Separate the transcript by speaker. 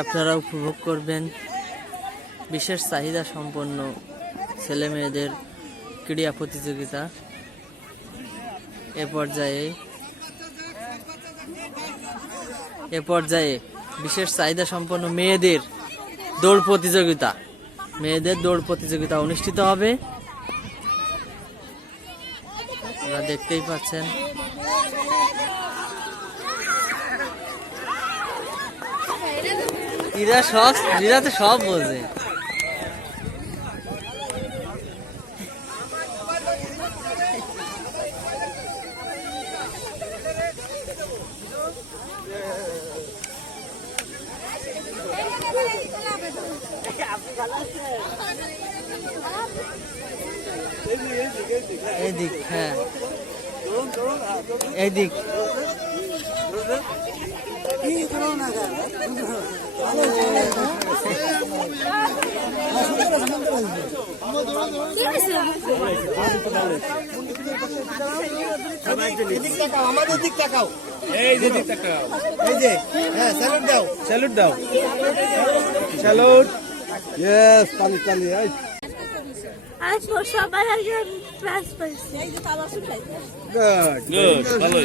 Speaker 1: আপনারা উপভোগ করবেন। বিশেষ চাহিদা সম্পন্ন ছেলে মেয়েদের ক্রীড়া প্রতিযোগিতা। এ পর্যায়ে এ পর্যায়ে বিশেষ চাহিদা সম্পন্ন মেয়েদের দৌড় প্রতিযোগিতা। মেয়েদের দৌড় প্রতিযোগিতা অনুষ্ঠিত হবে। দেখতেই পাচ্ছেন। এরা সব এরা তো সব বোঝে। এদিক হ্যাঁ। এদিক।
Speaker 2: আমাদের দিক তাকাও
Speaker 3: এই যে দিক তাকাও
Speaker 2: এই যে হ্যাঁ স্যালুট দাও
Speaker 3: স্যালুট দাও স্যালুট
Speaker 2: ইয়েস পানি পানি এই
Speaker 4: আজ পাইছে
Speaker 2: গুড
Speaker 3: গুড ভালো